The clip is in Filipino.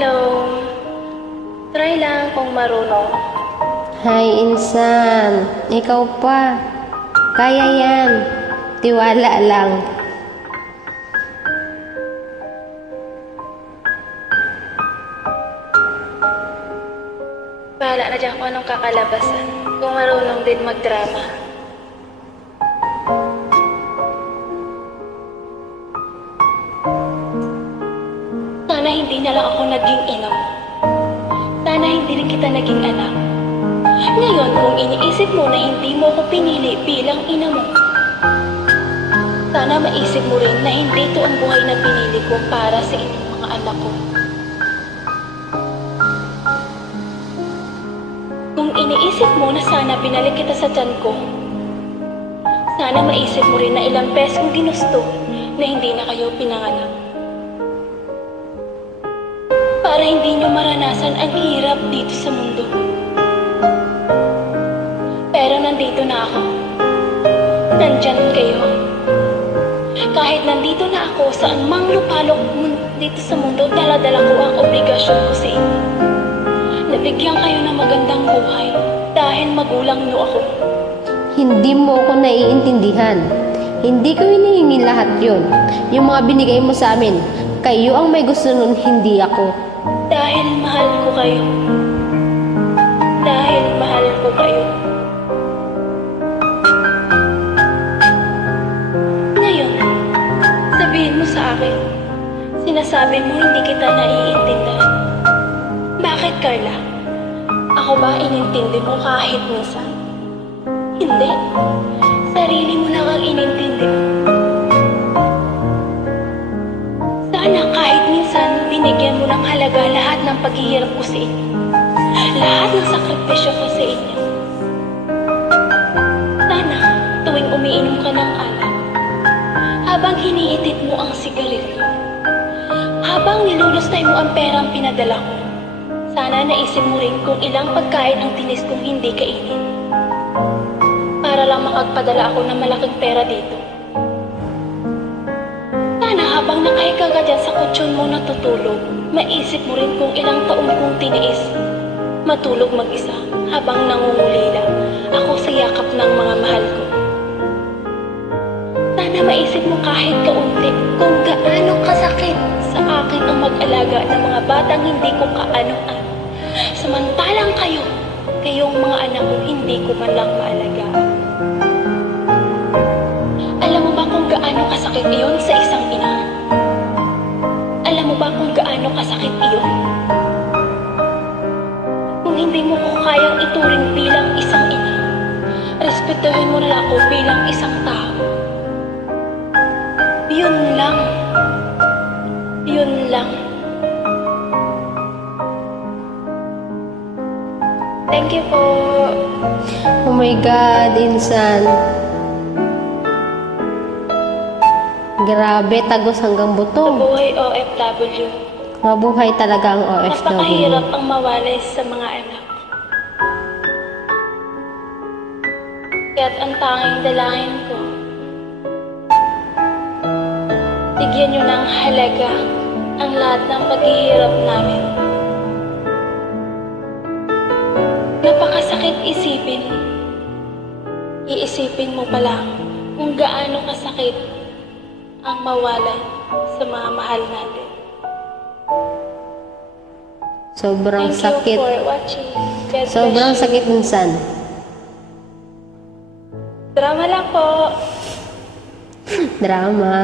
Hello. Try lang kung marunong. Hi, Insan. Ikaw pa. Kaya yan. Tiwala lang. Bahala na dyan kung anong kakalabasan. Kung marunong din magdrama. Sana hindi na lang ako naging ina mo. Sana hindi rin kita naging anak. Ngayon, kung iniisip mo na hindi mo ako pinili bilang ina mo, sana maisip mo rin na hindi ito ang buhay na pinili ko para sa inyong mga anak ko. Kung iniisip mo na sana binalik kita sa tiyan ko, sana maisip mo rin na ilang beses kong ginusto na hindi na kayo pinanganak. Para hindi nyo maranasan ang hirap dito sa mundo. Pero nandito na ako. Nandyan kayo. Kahit nandito na ako saan mang lupalok dito sa mundo, dala-dala ko ang obligasyon ko sa inyo. Nabigyan kayo ng magandang buhay dahil magulang nyo ako. Hindi mo ako naiintindihan. Hindi ko hinihingi lahat yun. Yung mga binigay mo sa amin, kayo ang may gusto nun, hindi ako. Dahil mahal ko kayo. Dahil mahal ko kayo. Ngayon, sabihin mo sa akin, sinasabi mo hindi kita naiintindihan. Bakit, Carla? Ako ba inintindi mo kahit minsan? Hindi. Sarili mo lang ang inintindi mo. Sana kahit minsan binigyan mo ng halaga lahat ng paghihirap ko sa inyo. Lahat ng sakripisyo ko sa inyo. Sana tuwing umiinom ka ng alak, habang hinihitit mo ang sigarilyo, habang nilulustay mo ang perang pinadala ko, sana naisip mo rin kung ilang pagkain ang tinis kong hindi kainin. Para lang makagpadala ako ng malaking pera dito. Sana habang nakahiga ka dyan sa kutsyon mo natutulog, maisip mo rin kung ilang taon kong tiniis matulog mag-isa habang nangungulila ako sa yakap ng mga mahal ko. Sana maisip mo kahit kaunti kung gaano kasakit sa akin ang mag-alaga ng mga batang hindi ko kaano-ano. Samantalang kayong mga anak ko hindi ko man lang maalagaan. Alam mo ba kung gaano kasakit iyon sa isang ina? Alam mo ba kung gaano kasakit iyon? Kung hindi mo ko kayang ituring bilang isang ina, respetuhin mo na ako bilang isang tao. Yun lang. Yun lang. Thank you po. Oh my God, Insan. Grabe, tagos hanggang buto. Mabuhay OFW. Mabuhay talaga ang OFW. Napakahirap ang mawalay sa mga anak. Kaya't ang tanging dalangin ko, bigyan nyo ng halaga ang lahat ng paghihirap namin. Napakasakit isipin. Iisipin mo pa lang kung gaano kasakit ang mawalay sa mga mahal natin. Sobrang Thank sakit. you for watching. God Sobrang bless you. sakit, Insan. Drama lang po. Drama.